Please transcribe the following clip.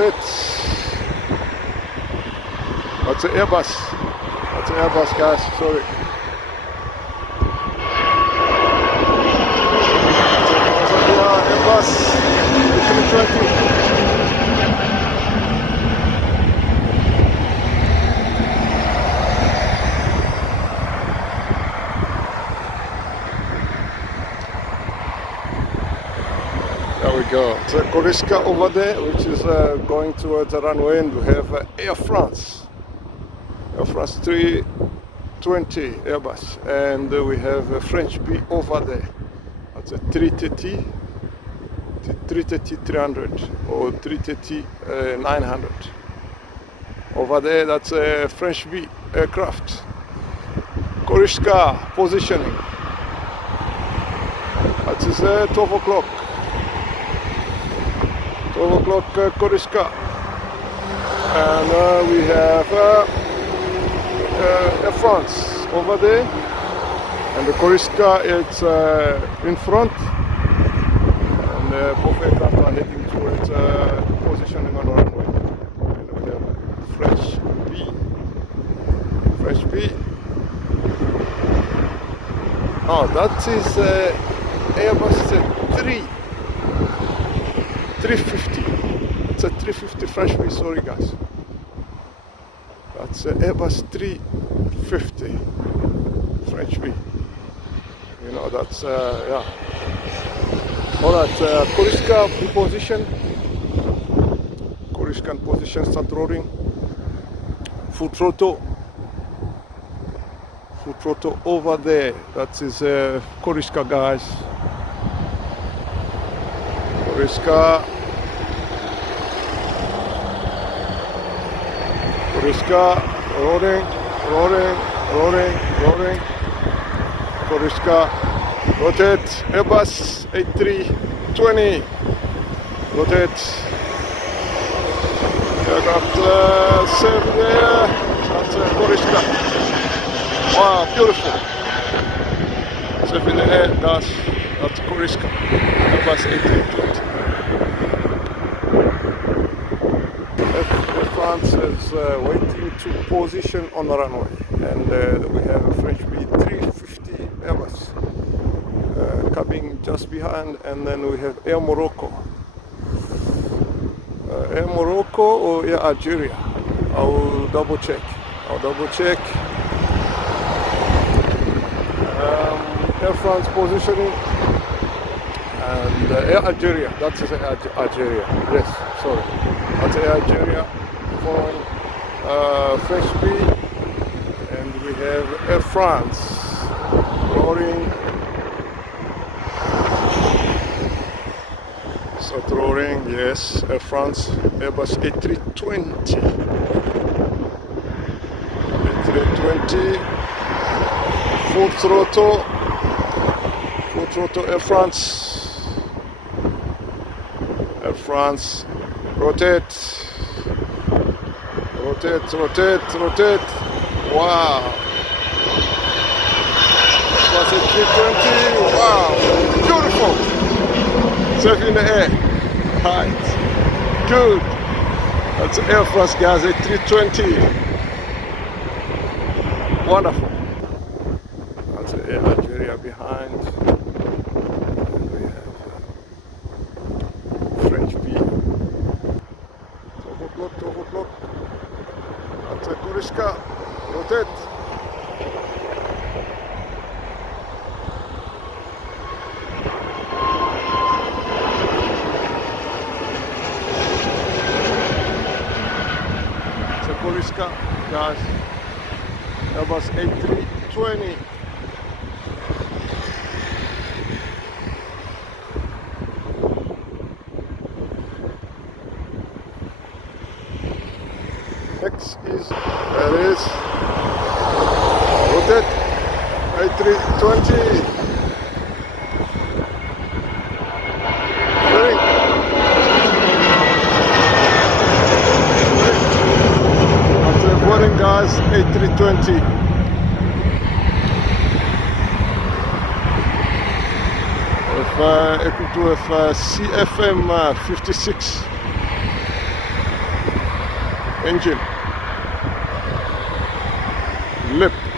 rotate. That's an Airbus. That's an Airbus, guys. Sorry. Transavia Airbus A321. There we go. It's a Koriska over there, which is going towards the runway, and we have Air France 320 Airbus, and we have a French B over there. That's a 330 300 or 330 900. Over there, that's a French B aircraft. Koriska positioning. That is 12 o'clock. 12 o'clock Koriska, and we have Air France over there, and the Koriska is in front, and both aircraft are heading towards positioning on the runway. And we have French B. Oh, that is Airbus 350. It's a 350 French B, sorry guys. That's Airbus 350 French B. You know, that's, yeah. Alright, Koriska position. Koriska position, start rolling. Full throttle. Full throttle over there. That is Koriska, guys. Koriska, rolling. Koriska, rotate, Airbus A320, rotate. Aircraft safe there. That's Koriska. Wow, beautiful. Safe in the air, that's Koriska. Airbus A320. France is waiting to position on the runway, and we have a French B350 Airbus coming just behind, and then we have Air Morocco. Air Morocco or Air Algeria? I'll double check. Air France positioning, and Air Algeria. That's Air Algeria. Yes, sorry. That's Air Algeria. Following French B, and we have Air France roaring. Start roaring, yes, Air France, Airbus A320. A320, full throttle, Air France, rotate. Rotate. Wow. That's a 320. Wow. Beautiful. Safe in the air. Right. Good. That's Air France, guys. A 320. Wonderful. That's Air Algeria behind. And we have French B. 12 o'clock. That's a Koriska, rotate. It's a Koriska, guys. Airbus A320. Next is, there it is, rotate, A320, after boarding, guys, A320, equal to CFM 56. engine, lip.